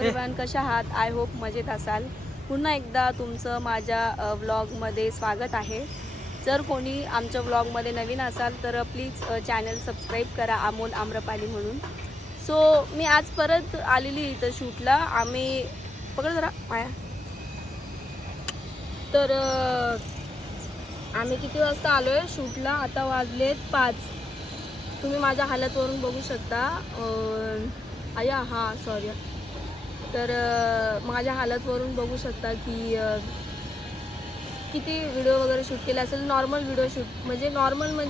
Everyone, कशा आहात? I hope मजेत असाल. पुन्हा एकदा तुमचं माझ्या व्लॉगमध्ये स्वागत आहे. जर कोणी आमच्या व्लॉगमध्ये नवीन असाल तर प्लीज चॅनल सबस्क्राईब करा, अमोल आम्रपाली म्हणून. सो मी आज परत आलेली इथं शूटला. आम्ही पकड जरा माया. तर आम्ही किती वाजता आलो आहे शूटला? आता वाजलेत 5. तुम्ही माझ्या हालतवरून बघू शकता. हां सॉरी. तर माझ्या हालतवरून बघू शकता की किती व्हिडिओ वगैरे शूट केले असेल. नॉर्मल व्हिडिओ शूट म्हणजे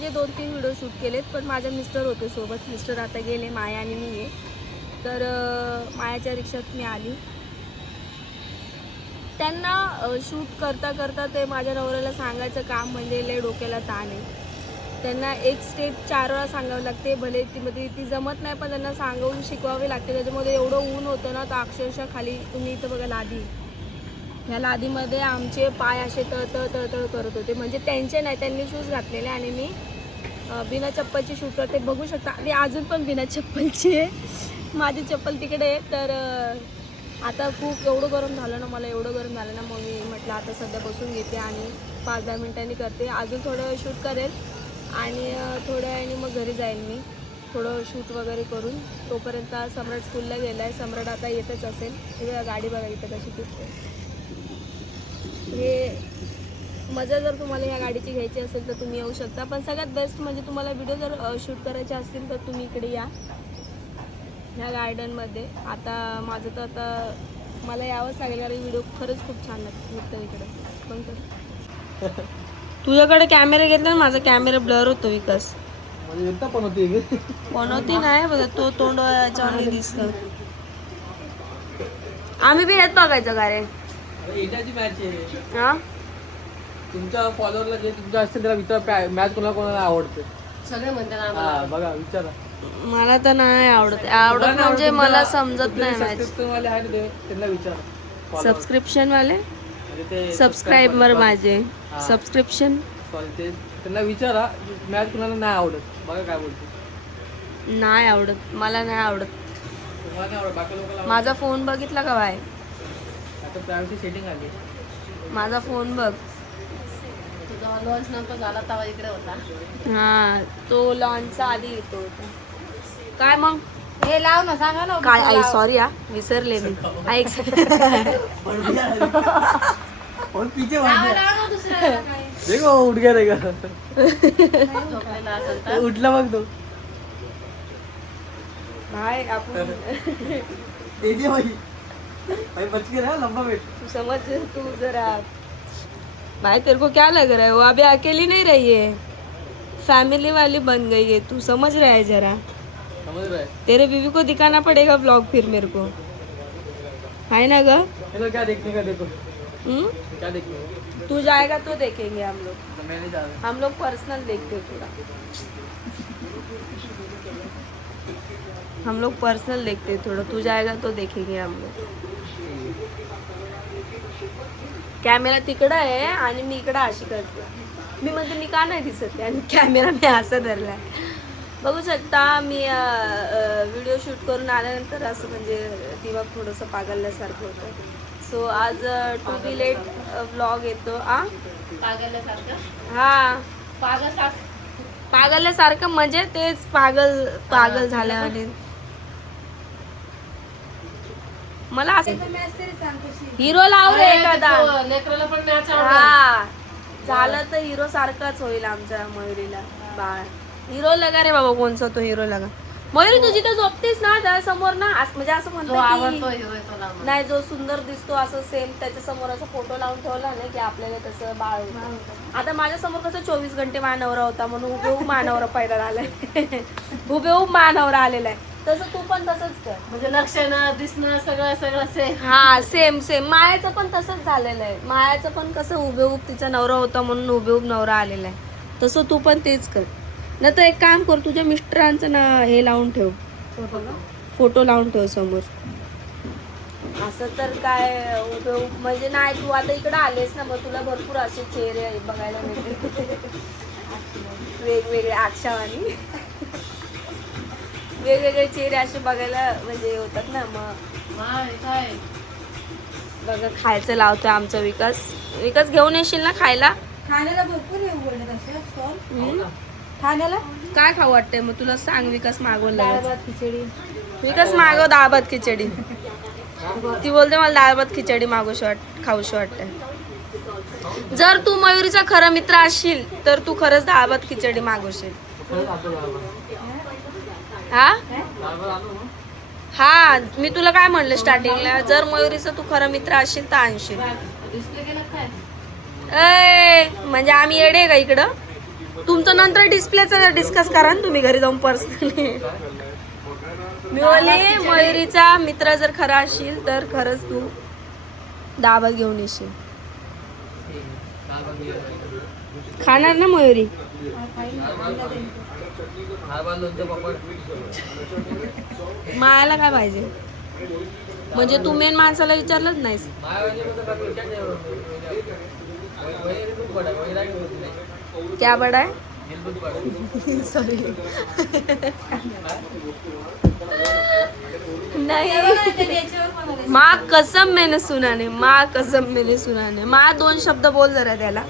2-3 व्हिडिओ शूट केलेत, पण माझ्या मिस्टर होते सोबत. मिस्टर आता गेले, माया आणि मी आहे. तर मायाच्या रिक्षात मी आली. त्यांना शूट करता करता ते माझ्या नवऱ्याला सांगायचं काम म्हणजे लय डोक्याला ताण आहे. त्यांना एक स्टेप 4 वेळा सांगावी लागते, भले ती जमत नाही, पण त्यांना सांगून शिकवावी लागते. त्याच्यामध्ये एवढं ऊन होतं ना, तर अक्षरशः खाली तुम्ही इथं बघा लादी, ह्या लादीमध्ये आमचे पाय असे तळतळ करत होते. म्हणजे त्यांचे नाही, त्यांनी शूज घातलेले आणि मी बिना चप्पलची शूट करते. बघू शकता. आणि अजून पण बिना चप्पलची आहे, माझी चप्पल तिकडे आहे. तर आता खूप एवढं गरम झालं ना, मला एवढं गरम झालं ना, मग मी म्हटलं आता सध्या बसून घेते आणि 5-10 मिनिटांनी करते. अजून थोडं शूट करेल आणि थोड्या वेळाने मग घरी जाईल मी, थोडं शूट वगैरे करून. तोपर्यंत सम्राट स्कूलला गेला आहे. सम्राट आता येतच असेल. हे गाडी बघा इथं कशी फिरते. हे मजा जर तुम्हाला ह्या गाडीची घ्यायची असेल तर तुम्ही येऊ शकता. पण सगळ्यात बेस्ट म्हणजे तुम्हाला व्हिडिओ जर शूट करायचे असतील तर तुम्ही इकडे या, ह्या गार्डनमध्ये. आता माझं तर आता मला यावंच लागेल, कारण व्हिडिओ खरंच खूप छान निघतं इकडे. पण तर तुझ्याकडे कॅमेरा घेतला ना, माझा कॅमेरा ब्लर होतो विकास. बनवती नाही बघा, तो तोंड याच्यावर दिसतं. आम्ही बी येत बघायचं का रे? इंडियाची मॅच आहे. हा, तुमच्या फॉलोअरला जे तुमच्या असतील त्याला विचारा मॅच कोणाला आवडते. सगळे म्हणतात हा बघा, विचारा. मला तर नाही आवडत म्हणजे मला समजत नाही मॅच. सबस्क्रिप्शन वाले आहे ना ते, त्यांना विचारा. सबस्क्रिप्शन वाले म्हणजे ते सबस्क्रायबर माझे सबस्क्रिप्शन सॉरी, ते त्यांना विचारा मॅच कोणाला नाही आवडत. बघा काय बोलते. नाही आवडत, मला नाही आवडत. तुम्हाला नाही आवडत, बाकी लोकांना माझा फोन बघितला का बाय? आता प्रायव्हसी सेटिंग आली. माझा फोन बघ. तुझा लॉन्च नंतर झाला तेव्हा इकडे होता. हा, तो लॉन्चचा आधी येतो होता. काय मग हे लाव ना, सांगा ना. काय? आई सॉरी हा, विसरले मी. ऐक और पीछे दुसऱ्या देखो उठ गया रहेगा. झोपलेला असेल तर उठला बघ तो. भाई आपण तेजी भाई भाई बच के रहा, लंबा वेट. तू समझ, तू जरा भाई, तेरे को क्या लग रहा है? वो अभी अकेली नहीं रही है, फैमिली वाली बन गई है. तू समझ रहा है जरा? समझ रहा है. तेरे बीवी को दिखाना पड़ेगा ब्लॉग फिर मेरे को, है ना ग? चलो क्या देखने का, देखो क्या देखने का. तू जाएगा तो देखेंगे हम लोग. तो मैं नहीं जा रहा. हम लोग पर्सनल देखते हैं थोड़ा. हम लोग पर्सनल देखते हैं थोड़ा. तू जाएगा तो देखेंगे हम लोग. कॅमेरा तिकडं आहे आणि मी इकडं अशी करते. मी म्हणते मी का नाही दिसत आहे, आणि कॅमेरा मी असं धरला आहे. बघू शकता. मी व्हिडिओ शूट करून आल्यानंतर असं म्हणजे दिमाग थोडंसं पागलल्यासारखं होतं. सो आज टू बी लेट व्लॉग येतो. पागलसारखं. हा, पागलल्यासारखं म्हणजे तेच पागल झाल्याने. मला असं हिरो लाव रे एखादा. लेकराला पण मॅच हा, झालं तर हिरो सारखाच होईल आमच्या मयुरीला. बाळ हिरो लगा रे बाबा. कोणचा तो हिरो लगा? मयुरी, तू जिथं झोपतेस ना त्या समोर ना, म्हणजे असं म्हणतो आवडतो की हिरो तो लाव. नाही, जो सुंदर दिसतो असं सेम त्याच्या समोर असं फोटो लावून ठेवला ना की आपल्याला तसं बाळ होतं. आता माझ्या समोर कसं 24 घंटे मानवरा होता म्हणून हुबेहूब मानवरा पैदा झालाय. हुबेहूब मानवरा आलेला आहे. तसं तू पण तसंच कर. म्हणजे लक्षणं दिसणं सगळं सेम. हा, सेम. मायाचं पण तसंच झालेलं आहे. मायाचं पण कसं हुबेहूब तिचा नवरा होता म्हणून हुबेहूब नवरा आलेला आहे. तसं तू पण तेच कर. नाही तर एक काम कर, तुझ्या मिस्टरांचं ना हे लावून ठेव, फोटो लावून ठेव समोर. असं तर काय म्हणजे नाही. तू आता इकडे आलेस ना, मग तुला भरपूर असे चेहरे बघायला मिळते. वेगवेगळे आक्षावानी वेगवेगळे चेहरे असे बघायला म्हणजे होतात ना. मग काय बघा खायचं लावतोय आमचा विकास. विकास घेऊन येशील ना खायला? खाण्याला भरपूर हे उघडत असते स्टॉल. हम्म? खाण्याला काय खाऊ वाटतंय मग तुला? सांग विकास मागवून डाळ लगेच. भात खिचडी. विकास मागव डाळ भात खिचडी. ती बोलते मला डाळ भात खिचडी खाऊशी वाटते. जर तू मयुरीचा खरा मित्र असशील तर तू खरंच डाळ भात खिचडी मागवशील. खरंच आणतो दाबा. हा दाबा आणू मग. हा मी तुला काय म्हणलं स्टार्टिंगला, जर मयुरीचा तू खरा मित्र असशील तर आणशील. डिस्प्ले केलं काय म्हणजे आम्ही येडे आहे का इकडं? तुमचं नंतर डिस्प्लेचं डिस्कस करा ना तुम्ही घरी जाऊन पर्सनली. मी बोलले मयुरीचा मित्र जर खरा असशील तर खरंच तू डाळ घेऊन येशील. दाबा घे. खाणार ना मयुरी? दाबा लोणचं पापड. मायाला काय पाहिजे? म्हणजे तू मेन माणसाला विचारलंच नाहीस. मायावाली बोलतो का विचार नाही वगैरे खूप बडा वगैरे नाही. क्या बडा है? दिल खूप बडा. सॉरी. नहीं, माँ कसम मैंने सुना नहीं, माँ कसम मैंने सुना नहीं. माँ 2 शब्द बोल जरा त्याला.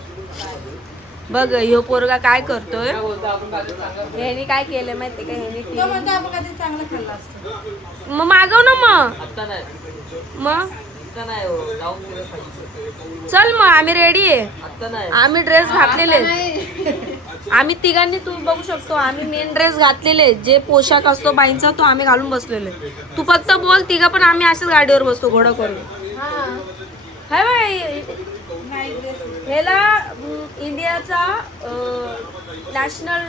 बघ ह्यो पोरगा काय करतोय. काय बोलतो आपण काय सांगा. ह्याने काय केलं माहिती का? ह्याने तो म्हणतो आपण कधी चांगलं खाल्लं असतं. मग मागव ना मग. आत्ता नाही. मग आत्ता नाही हो. जाऊन तिकडे खायचं. चल मग आम्ही रेडी आहे. आत्ता नाही. आम्ही ड्रेस घातलेले. आम्ही तिघांनी तू बघू शकतो आम्ही मेन ड्रेस घातलेले. जे पोशाख असतो बाईंचा तो आम्ही घालून बसलेले. तू फक्त बोल तिघा पण आम्ही असेच गाडीवर बसतो घोडं करून. हाय बाई. ह्याला इंडियाचा नॅशनल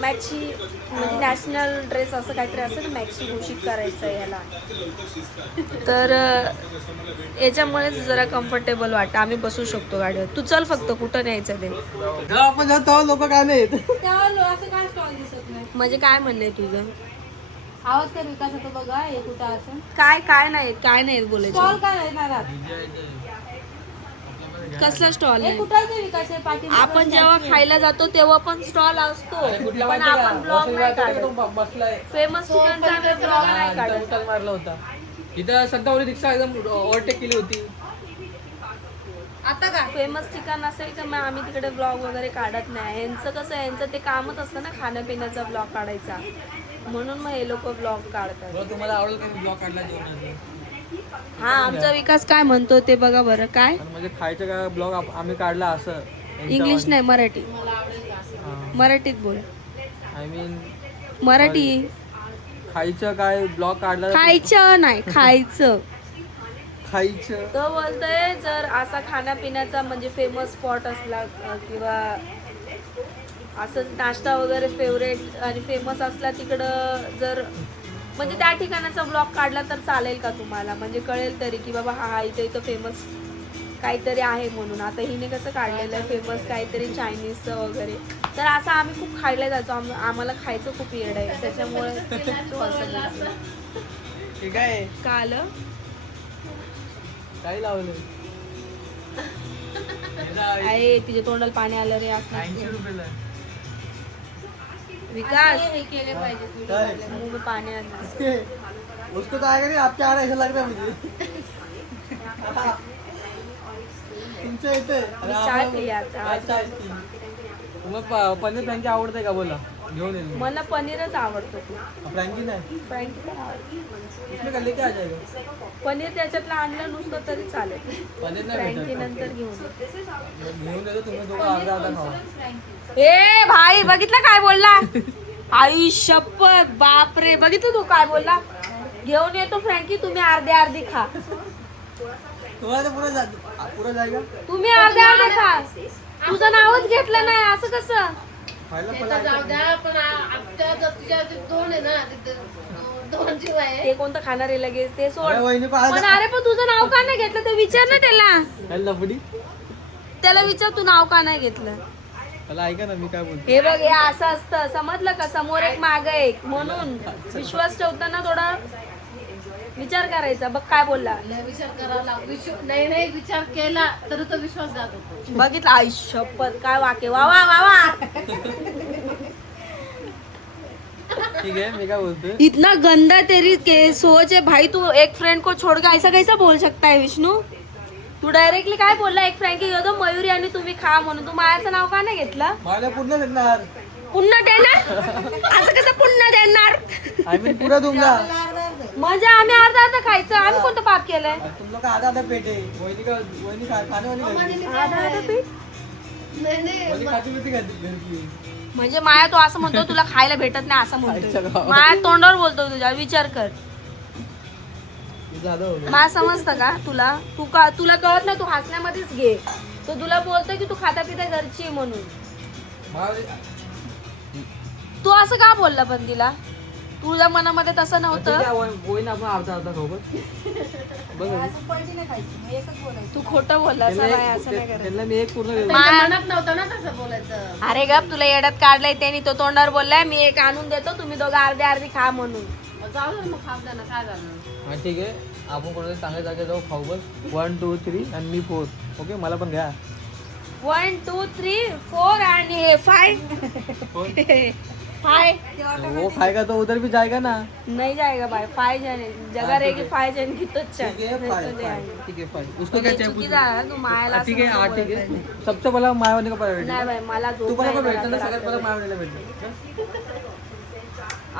मॅक्सी म्हणजे नॅशनल ड्रेस असं काहीतरी असं ना मॅक्सी घोषित करायचं आहे याला. तर याच्यामुळे जरा कम्फर्टेबल वाटतं. आम्ही बसू शकतो गाडीवर. तू चल फक्त कुठं न्यायचं ते. जेव्हा आपण जातो लोक काय नाही येत. तेव्हा असं काय स्टॉल दिसत नाही. म्हणजे काय म्हणणं आहे तुझं? आवाज कर विकास होतो बघा हे कुठं असं काय नाही बोलायचं. स्टॉल काय नाही ना राहत. कसला स्टॉल हे आहे? कुठाचे विकास आहे पाठी. आपण जेव्हा खायला जातो तेव्हा पण स्टॉल असतो. कुठला पण माहिती आपण ब्लॉग नाही का? काढत. बसलाय. फेमस ठिकाणचा आम्ही ब्लॉग नाही काढत. उतार मारला होता. इथं सध्यावरी रिक्षा एकदम ओव्हरटेक केली होती. आता काय फेमस ठिकाण असेल तर मग आम्ही तिकडे ब्लॉग वगैरे काढत नाही. यांचं कसं आहे, यांचं ते कामच असतं ना खाण्यापिण्याचा ब्लॉग काढायचा. म्हणून मग हे लोक ब्लॉग काढतात. बरं, तुम्हाला आवडेल का ब्लॉग काढला जेवणाचा? हा आमचा विकास काय म्हणतो ते बघा बरं. काय आणि म्हणजे खायचं काय ब्लॉग आम्ही काढला असं इंग्लिश नाही मराठी. मराठीत बोल. I mean Marathi. खायचं काय ब्लॉग काढला. खायचं नाही खायचं. खायचं तो बोलतोय जर असा खाण्यापिण्याचा म्हणजे फेमस स्पॉट असला किंवा असंच नाश्ता वगैरे फेवरेट आणि फेमस असला तिकडं जर म्हणजे त्या ठिकाणाचा ब्लॉग काढला तर चालेल का तुम्हाला? म्हणजे कळेल तरी की बाबा हा इथं फेमस काहीतरी आहे म्हणून. आता हिने कसं काढलेलं आहे फेमस काहीतरी चायनीजचं वगैरे. तर असं आम्ही खूप खायला जायचो. आम्हाला खायचं खूप येड आहे त्याच्यामुळे तो असं बोलतो. ठीक आहे. का आलं? काय लावलं आहे तिच्या तोंडाला पाणी आलं रे असं. 80 रुपयाला. विकास हे केले पाहिजे तू. मुंह में पानी आना. उसको तो आएगा नहीं, आपके आ रहा है ऐसा लग रहा है मुझे. तुमच्या इथे मी चाय पिली आता. तुम्हाला पनीर फ्रँकी आवडते का? बोला घेऊन येईल. मला पनीरच आवडतो खूप. फ्रँकी नाही फ्रँकी पण आवडते. इसमें का लेके आ जाएगा. पनीर त्याच्यातलं आणलं नुसतं तरी चालेल. पनीर नाही फ्रँकी भेटत. नंतर घेऊन ये. घेऊन येतो तुम्ही दोघं अर्धा अर्धा खावा. ए भाई बघितलं काय बोलला? आई शपथ बापरे. बघितलं तू काय बोलला? घेऊन येतो फ्रँकी तुम्ही अर्धी खा. तुम्हाला तर पुरा जाएगा. तुम्ही अर्धे खा. तुझं नावच घेतलं नाही असं कसं? खायला ते तर जाऊ द्या पण आमच्या तुझ्या 2 आहे ना तिथे 2 जीव आहे. ते कोणतं खाणार आहे लगेच ते सोड. अरे वहिनी, पण पण अरे पण तुझं नाव का नाही घेतलं ते विचार ना त्याला. काय लफडी. त्याला विचार तू नाव का नाही घेतलं. मला ऐका ना मी काय बोलतो. हे बघ हे असं असतं समजलं का? समोर एक माग एक. म्हणून विश्वास ठेवताना थोडा विचार करायचा. बघ काय बोलला. लय विचार करावा लागतो. नाही विचार केला तर तो विश्वासघात होतो. बघितलं आई शपथ काय वाके वा वा वा वा. ठीक है मैं क्या बोलतोय इतना गंदा तेरी के सोच है भाई, तू एक फ्रेंड को छोड़ के ऐसा कैसा बोल सकता है विष्णू? तू डायरेक्टली काय बोलला, एक फ्रँकी घेतो मयुरी आणि तुम्ही खा म्हणून. तू मायाचं नाव का नाही घेतलं? मला पूर्ण देणार पुन्हा देणार? असं कसं पुन्हा देणार? आय मीन पूरा दूंगा म्हणजे आम्ही अर्धा अर्धा खायचं, आम्ही कोणतं पाप केलंय? तुम लोग का आधा आधा पेट है वहिनी का वहिनी खाने वाली अर्धा अर्धा पीठ? नाही नाही वहिनी खाती पिती खाती घर की म्हणजे माया तो असं म्हणतो तुला खायला भेटत नाही असं खायचं म्हणतो. गाव. माया तोंडावर बोलतो तुझ्या, विचार कर. झालं हो गया. मला समजतं का तुला? तुला कळत नाही, तू हसण्यामध्येच घे. तो तुला बोलतोय की तू खाता पिता घरची आहे म्हणून. तू असं का बोलला पण तिला? तुझ्या मनामध्ये तसं नव्हतं. वहिनी आपण अर्धा अर्धा खाऊ बस बघ असं पळती नाही खायची, मग एकच बोलायचं. तू खोटं बोलला असं नाही, असं नाही करायचं. त्यांना मी एक पूर्ण देतो त्यांच्या मनात नव्हतं ना तसं बोलायचं. अरे गप, तुला येड्यात काढलंय त्यांनी. तो तोंडावर बोललाय मी एक आणून देतो, तुम्ही दोघं अर्धी अर्धी खा म्हणून. मग जाऊ दे, मग खाऊ द्या ना, काय झालं. हा ठीक आहे आपण कोणाला चांगल्या जागे जाऊ खाऊ बस 1 2 3 आणि मी 4 ओके मला पण घ्या 1 2 3 4 आणि हे 5 वो खाएगा तो उधर भी जाएगा ना नहीं जाएगा भाई. 5 जण जगा रहेगी 5 जण की तो चल. ठीक है फाइव ठीक है फाइव उसको क्या चाहिए चुकी झाला तू मायाला असं ठीक है नको हाँ ठीक बोलायला. है सबसे पहला मायावानी का प्रायोरिटी नाही बाई, मला तू झोप पण नाही आपण भेटतो ना येणार सगळ्यात पहिला रात्री. मायावानीला भेटतो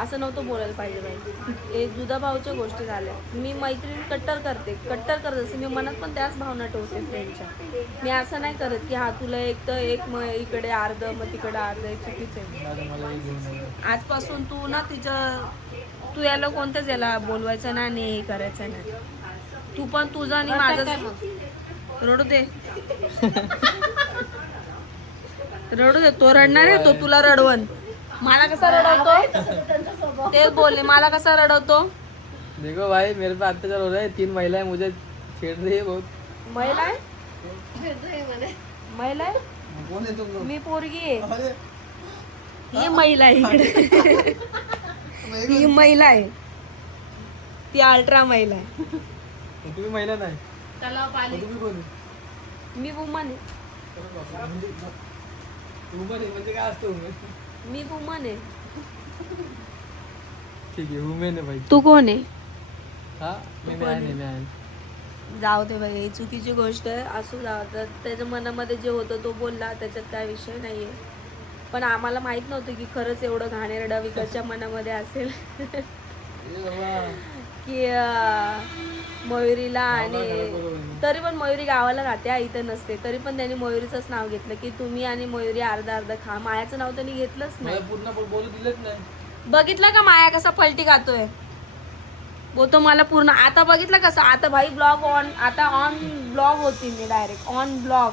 असं नव्हतं बोलायला पाहिजे बाई. हे जुदा भाऊच्या गोष्टी झाल्या. मी मैत्रीण कट्टर करत असते. मी मनात पण त्याच भावना ठेवते फ्रेंडच्या. मी असं नाही करत की हा तुला एक तर एक मग इकडे अर्ध मग तिकडे अर्ध. हे चुकीचं आहे. मला एक घेऊन ये. आजपासून तू ना तू याला कोणत्याच याला बोलवायचं ना आणि हे करायचं नाही. तू पण तुझं आणि माझं रडू दे. रडू दे. तो रडणार आहे, तो तुला रडवण. मला कसा रडवतो ते बोलले. मला कसा रडवतो? देखो भाई मेरे पे अत्याचार हो रहा है 3 महिलाएं मुझे छेड़ रही है बहुत महिला आहे? भेटतोय म्हणे. महिला आहे? कौन है तुम लोग मी पोरगी आहे. अरे ही महिला आहे इकडे. ही महिला आहे, ती अल्ट्रा महिला आहे. तुम्ही महिला नाही तलाव पाणी. तुम्ही कोण आहे? मी वुमन आहे. वुमन आहे म्हणजे काय असतं वुमन मी वुमन आहे. ठीक आहे वुमेन आहे भाई तू कोण आहे? हा मी आहे जाऊ दे बाई, ही चुकीची गोष्ट आहे. असू जाऊ तर त्याच्या मनामध्ये जे होतं तो बोलला, त्याच्यात काय विषय नाहीये. पण आम्हाला माहित नव्हतं की खरंच एवढं घाणेरडा विकासच्या मनामध्ये असेल की मयुरीला. आणि तरी पण मयुरी गावाला राहते, इथं नसते. तरी पण त्यांनी मयुरीचंच नाव घेतलं की तुम्ही आणि मयुरी अर्धा अर्धा खा. मायाचं नाव त्यांनी घेतलंच नाही. मला पूर्ण बोलू दिलंच नाही बघितलं का माया कसा पलटी खातोय? बोलतो मला पूर्ण. आता बघितलं कसं? आता भाई ब्लॉग ऑन, आता ऑन ब्लॉग होती मी डायरेक्ट ऑन ब्लॉग.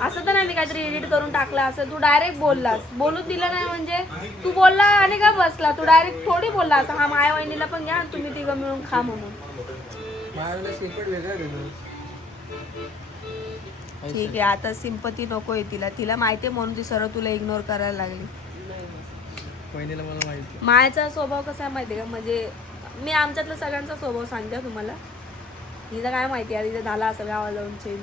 असं तर नाही मी काहीतरी एडिट करून टाकला असं. तू डायरेक्ट बोललास. बोलूच दिलं नाही म्हणजे तू बोलला आणि का बसला? तू डायरेक्ट थोडी बोलला असं हा माया वहिनीला पण घ्या तुम्ही तिघं मिळून खा म्हणून. माझ्याला सेपरेट वेगळं दिलं ठीक आहे, आता सिंपती नकोय तिला. तिला माहिती आहे म्हणून ती सरळ तुला इग्नोर करायला लागली. पहिलेला मला माहिती मायाचा स्वभाव कसा आहे माहिती आहे का? म्हणजे मी आमच्यातला सगळ्यांचा स्वभाव सांगते तुम्हाला. हिचं काय माहिती आहे, हिचं झाला असं गावाला जाऊन चेंज.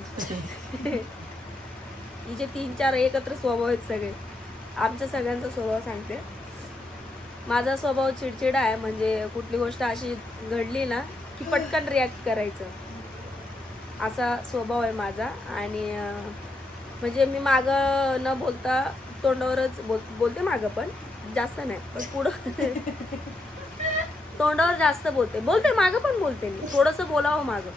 हिचे 3-4 एकत्र स्वभाव आहेत सगळे. आमच्या सगळ्यांचा स्वभाव सांगते. माझा स्वभाव चिडचिडा आहे. म्हणजे कुठली गोष्ट अशी घडली ना की पटकन रिॲक्ट करायचं, असा स्वभाव आहे माझा. आणि म्हणजे मी मागं न बोलता तोंडावरच बोलते मागं, पण जास्त नाही. पण पुढं तोंडावर जास्त बोलते मागं पण बोलते मी. थोडंसं बोलावं मागं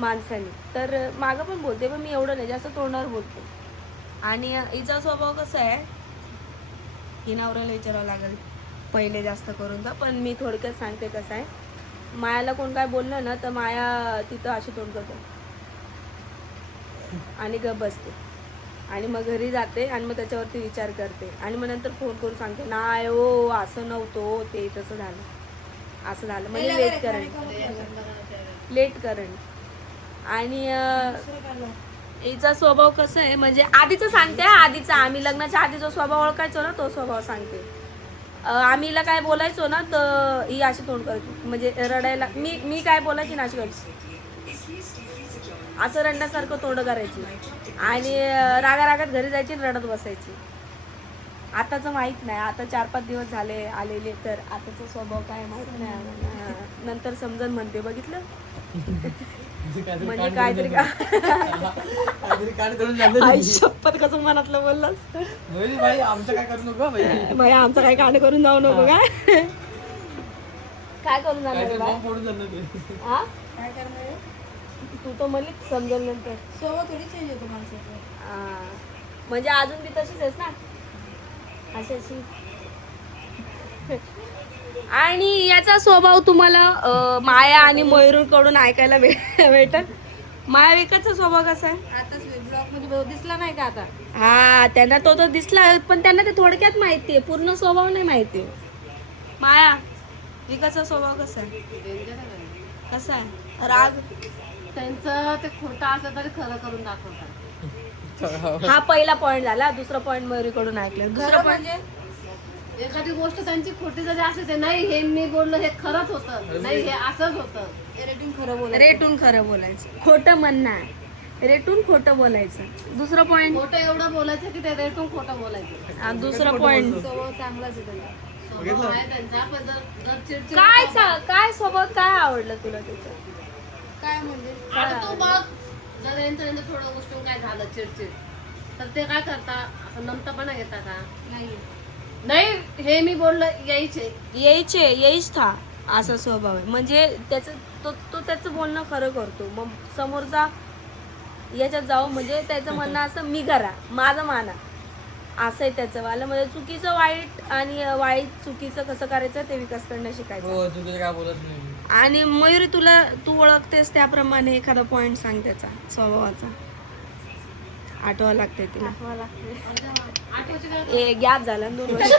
माणसाने तर मागं पण बोलते, पण मी एवढं नाही, जास्त तोंडावर बोलते. आणि हिचा स्वभाव कसा आहे ही नवऱ्याला विचारावं लागेल पहिले जास्त करून तर. पण मी थोडक्यात सांगते कसं आहे. मायाला कोण काय बोललं ना तर माया तिथं अशी तोंड करते आणि गप बसते. आणि मग घरी जाते आणि मग त्याच्यावरती विचार करते. आणि मग नंतर फोन करून सांगते नाही हो असं नव्हतं, ते तसं झालं, असं झालं. म्हणजे लेट करण. आणि हिचा स्वभाव कसं आहे म्हणजे आधीचं सांगते. आधीचा आम्ही लग्नाच्या आधी जो स्वभाव ओळखायचो ना तो स्वभाव सांगते. आम्हीला काय बोलायचो ना तर ही अशी तोंड करायची. म्हणजे रडायला मी काय बोलायची ना अशी करायची, असं रडण्यासारखं तोंड करायची. आणि रागारागात घरी जायची आणि रडत बसायची. आताचं माहित नाही, आता 4-5 दिवस झाले आलेले, तर आताचा स्वभाव काय माहित नाही आम्हाला. हा. नंतर समजून म्हणते बघितलं म्हणजे काहीतरी काहीतरी कांड करून जातो. आई शपथ कसं मनातलं बोललास भाई आमचं काय करू नको भाई. बाई आमचं काही कांड करून जाऊ नको काय काय करून जाणार काहीतरी बाई? बॉम्ब फोडून जाणार ते. हा काय करणार आहे? तू तर म्हणलीच समजेल नंतर. स्वभाव थोडी चेंज होतो माणसाचा. हा. म्हणजे अजून बी तशीच आहेस ना अशी अशी. आणि याचा स्वभाव तुम्हाला माया आणि मयूर कडून ऐकायला भेटल. माया विकासचा स्वभाव कसा आहे? आताच ब्लॉग मध्ये दिसला नाही का आता? हा त्यांना तो तर दिसला, पण त्यांना ते थोडक्यात माहितीये, पूर्ण स्वभाव नाही माहिती. माया विकासचा स्वभाव कसा आहे? कसा आहे? राग त्यांचं ते खोटं असलं तरी खरं करून दाखवतात. हा पहिला पॉइंट झाला. दुसरा पॉइंट मयुरीकडून ऐकलं. दुसरा खरं पॉइंट म्हणजे एखादी गोष्ट त्यांची खोटी जरी असेल ते नाही हे मी बोललो हे खरंच होतं, नाही हे असंच होतं. रेटिंग खरं बोलायचं. रेटून खरं बोलायचं, खोटं म्हणणं आहे, रेटून खोटं बोलायचं. दुसरं पॉइंट खोटं एवढं बोलायचं की ते रेटून खोटं बोलायचं. दुसरा पॉइंट स्वभाव चांगलाच आहे त्याचा. स्वभाव आहे त्यांचा, पण जर चिडचिड काय स्वभाव काय आवडलं तुला त्याचं? काय म्हणजे? आता तू बघ, जर यांचं थोडं गोष्टी काय झालं चिडचिड तर ते काय करता, असं नमतापणा घेता का? नाही हे मी बोललो येईच था असा स्वभाव आहे. म्हणजे त्याचं तो त्याचं बोलणं खरं करतो, मग समोरचा याच्यात जाऊ म्हणजे त्याचं म्हणणं असं मी करा माझं माना असं आहे त्याचं वालं. म्हणजे चुकीचं वाईट आणि वाईट चुकीचं कसं करायचं ते विकासकडनं शिकायचं. हो चुकीचं काय बोलत नाही. आणि मयुरी तू ओळखतेस त्याप्रमाणे एखादा पॉइंट सांग त्याचा स्वभावाचा. आठवा लागतंय तिला. आठवची काय गॅप झाला ना 2 वर्ष.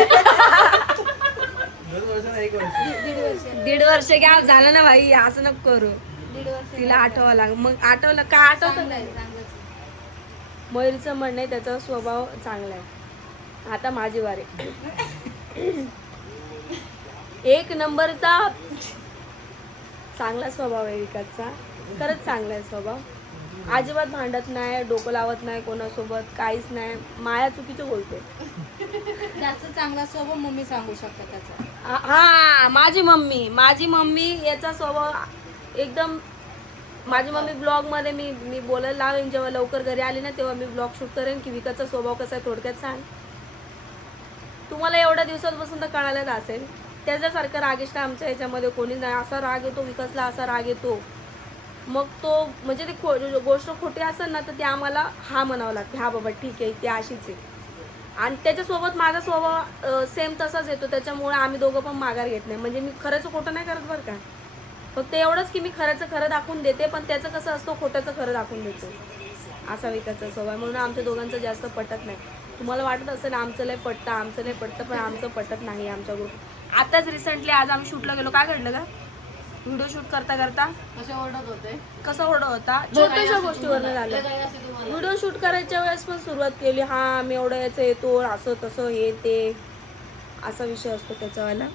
2 वर्ष ना 1 वर्ष. 1.5 वर्ष गॅप झाला ना भाई, असं नको करू. 1.5 वर्ष तिला आठवावं लाग. मग आठवलं काय आठवतं? चांगलं आहे, चांगलंच आहे. मयुरीचं म्हणणं आहे त्याचा स्वभाव चांगला आहे. आता माझी वारी. 1 नंबरचा चांगला स्वभाव आहे विकासचा. खरंच चांगला आहे स्वभाव. अजिबात भांडत नाही, डोकं लावत नाही कोणासोबत, काहीच नाही. माया चुकीचं बोलते. जास्त चांगला स्वभाव मम्मी सांगू शकतात त्याचा. हा माझी मम्मी याचा स्वभाव एकदम. माझी मम्मी ब्लॉगमध्ये मी बोलायला लावेन जेव्हा लवकर घरी आली ना तेव्हा मी ब्लॉग शूट करेन की विकासचा स्वभाव कसा आहे थोडक्यात सांग. तुम्हाला एवढ्या दिवसांपासून तर कळायलाच असेल. त्याच्यासारखं रागिष्ट आमच्या ह्याच्यामध्ये कोणी नाही. असा राग येतो विकासला, असा राग येतो. मग तो म्हणजे ती गोष्ट खोटी असेल ना तर ते आम्हाला हा म्हणावं लागते, हा बाबा ठीक आहे ती अशीच आहे. आणि त्याच्यासोबत माझा स्वभाव सेम तसाच येतो. त्याच्यामुळे आम्ही दोघं पण माघार घेत नाही. म्हणजे मी खरंच खोटं नाही करत बरं का, फक्त एवढंच की मी खरंच खरं दाखवून देते, पण त्याचं कसं असतं खोट्याचं खरं दाखवून देतो. असा विकासचा स्वभाव. म्हणून आमच्या दोघांचं जास्त पटत नाही. तुम्हाला वाटत असेल आमचं लय पटतं पण आमचं पटत नाही आमच्या ग्रुप. आताच रिसेंटली आज आम्ही शूटला गेलो. काय घडलं का? व्हिडिओ शूट करता कसे ओरडत होते, कसं ओढ होता छोट्याशा गोष्टीवरनं झालं. काय असे तुम्हाला व्हिडिओ शूट करायच्या वेळेस पण सुरुवात केली, हा मी एवढं याचं येतो असं तसं हे ते असा विषय असतो त्याच्यावाला.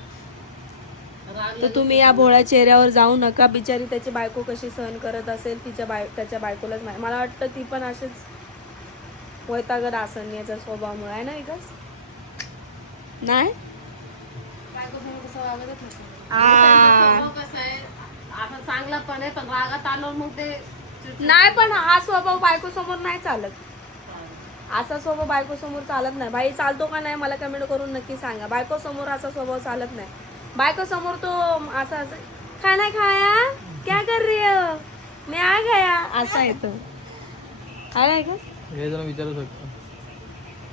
राग तर तुम्ही या भोळ्या चेहऱ्यावर जाऊ नका. बिचारी त्याची बायको कशी सहन करत असेल त्याच्या बायकोलाच माहिती. मला वाटतं ती पण असेच वैतागत असेल याच्या स्वभावामुळे आहे ना विकास? नाही बायकोसमोर कसं वागतच नसतं. त्यांचा स्वभाव कसा आहे, आता चांगला पण आहे पण रागात आलो मग ते चिडचिड. नाही, पण हा स्वभाव बायको समोर नाही चालत. असा स्वभाव बायको समोर चालत नाही. बाई चालतो का नाही मला कमेंट करून नक्की सांगा. बायको समोर असा स्वभाव चालत नाही. बायको समोर तो असा असं खाना खाया क्या कर रही हो मैं आ गया असा येतो. आहे का? हे जण विचारू शकतो.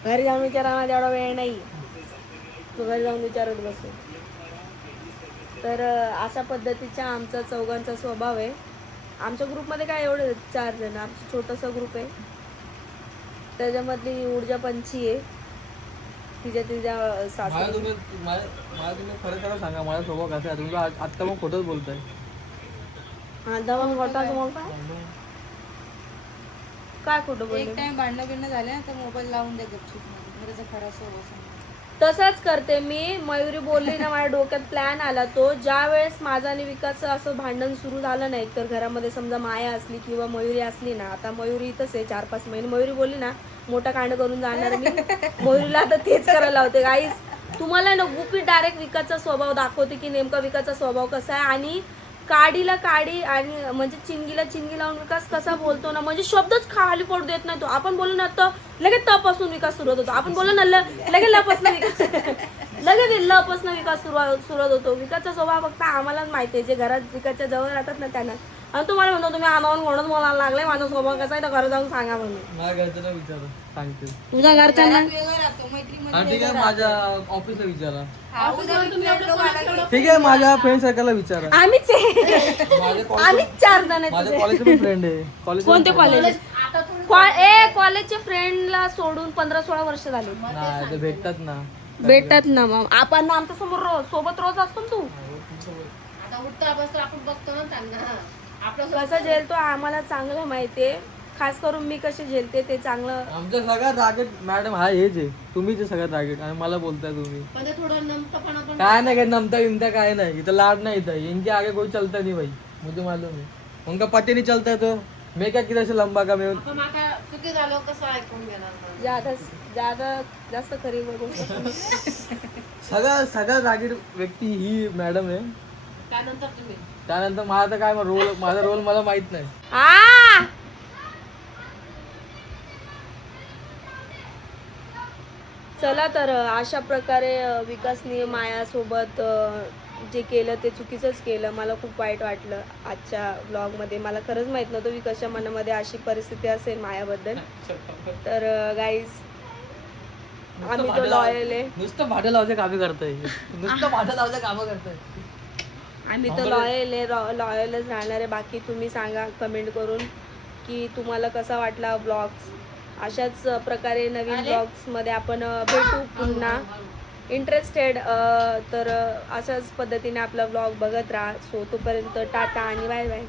घरी जाऊन विचारा माझा एवढा वेळ नाही. तू घरी जाऊन विचारत बसू. तर अशा पद्धतीचा आमचा चौघांचा स्वभाव आहे. आमच्या ग्रुपमध्ये काय एवढे 4 जण. आमचा छोटासा ग्रुप आहे. त्याच्यामधली ऊर्जा पंची आहे. तिच्या मला सासू. तुम्ही खरं सांगा माझा स्वभाव कसा आहे. तुमचा आत्ता मग खोटंच बोलताय. हा दमन घोटाचं मग काय खोटं एक बोलले? टाइम भांडणं बिणणं झाले ना तर मोबाईल लावून द्या गपचूप मध्ये. त्याचा खरा स्वभाव सांगा. तसंच करते मी. मयुरी बोलली ना, माझ्या डोक्यात प्लॅन आला तो. ज्या वेळेस माझा आणि विकासचं असं भांडण सुरू झालं नाही, तर घरामध्ये समजा माया असली किंवा मयुरी असली ना, आता मयुरी इथंच आहे 4-5 महिने. मयुरी बोलली ना मोठा कांड करून जाणार मी, मयुरीला आता तेच करायला होते. गाईस तुम्हाला ना गुपी डायरेक्ट विकासचा स्वभाव दाखवते की नेमका विकासचा स्वभाव कसा आहे, आणि काडीला काडी आणि म्हणजे चिंगीला चिंगी लावून विकास कसा बोलतो ना, म्हणजे शब्दच खाली पडू देत नाही तो. आपण बोललो ना तर लगेच तपासून विकास सुरुवात होतो. आपण बोललो ना लगेच लपासून विकास लगेच लपासून विकास सुरुवात होतो. विकासचा स्वभाव फक्त आम्हालाच माहिती आहे, जे घरात विकासच्या जवळ राहतात ना त्यांना. आणि तुम्हाला म्हणतो तुम्ही आम्हाला म्हणून बोलायला लागले माझा स्वभाव कसा आहे, तर घरात जाऊन सांगा म्हणून. माझ्या घरच्यांना विचारा, सांगते. तुझ्या घरच्यांना वेगळं राहतो मैत्रीमध्ये. हा ठीक आहे, माझ्या ऑफिसला विचारा. हा, उद्या तुम्ही friend लोक आला की- ठीक आहे, माझ्या फ्रेंड सर्कलला विचारा. आम्हीच आहे. माझ्या कॉलेज आम्हीच 4 जण आहेत माझ्या तुझे. कॉलेजचे पण फ्रेंड आहे. कॉलेज कोणते कॉलेज? आता थोडं कॉलेजच्या फ्रेंडला सोडून 15-16 वर्ष झाली. नाही ते भेटतात ना. भेटतात ना मग आपण ना आमच्या समोर सोबत रोज असतो ना तू. आता उठता बसतो आपण बघतो ना त्यांना. आपलं कसं झेलतो आम्हाला चांगलं माहितीये. खास करून मी कशी झेलते ते चांगलं. आमच्या सगळ्यात रागेट मॅडम हा हेच आहे. तुम्हीच आहे सगळ्यात रागेट आणि मला बोलताय तुम्ही. म्हणजे थोडं नमतपणा पण काय नाही काय नमता विमता काय नाही इथं. लाड नाही इथं. इनके आगे कोई चलता नहीं भाई, मुझे मालूम है. उनका पति नहीं चलता है तो मैं क्या किधर से लंबा का मैं. आपण माका चुकी झालो कसं ऐकून घेणार जास्त खरी बघू. सगळ्यात रागीट व्यक्ती ही मॅडम आहे. त्यानंतर तुम्ही त्यानंतर माझा तर काय माझा रोल मला माहित नाही. चला तर अशा प्रकारे विकासने मायासोबत जे केलं ते चुकीचंच केलं. मला खूप वाईट वाटलं आजच्या ब्लॉगमध्ये. मला खरंच माहित नव्हतं विकासच्या मनामध्ये अशी परिस्थिती असेल मायाबद्दल. तर गाईज आम्ही तो लॉयल आहे. नुसतं भाडं लावायचं कामं करताय. नुसतं भाडं लावायचं कामं करताय. आम्ही तर लॉयल आहे, लॉयलच राहणार आहे. बाकी तुम्ही सांगा कमेंट करून की तुम्हाला कसा वाटला ब्लॉग्स. अशाच प्रकारे नवीन ब्लॉग्समध्ये आपण भेटू पुन्हा. इंटरेस्टेड तर अशाच पद्धतीने आपला ब्लॉग बघत राहा. सो तोपर्यंत टाटा आणि बाय बाय.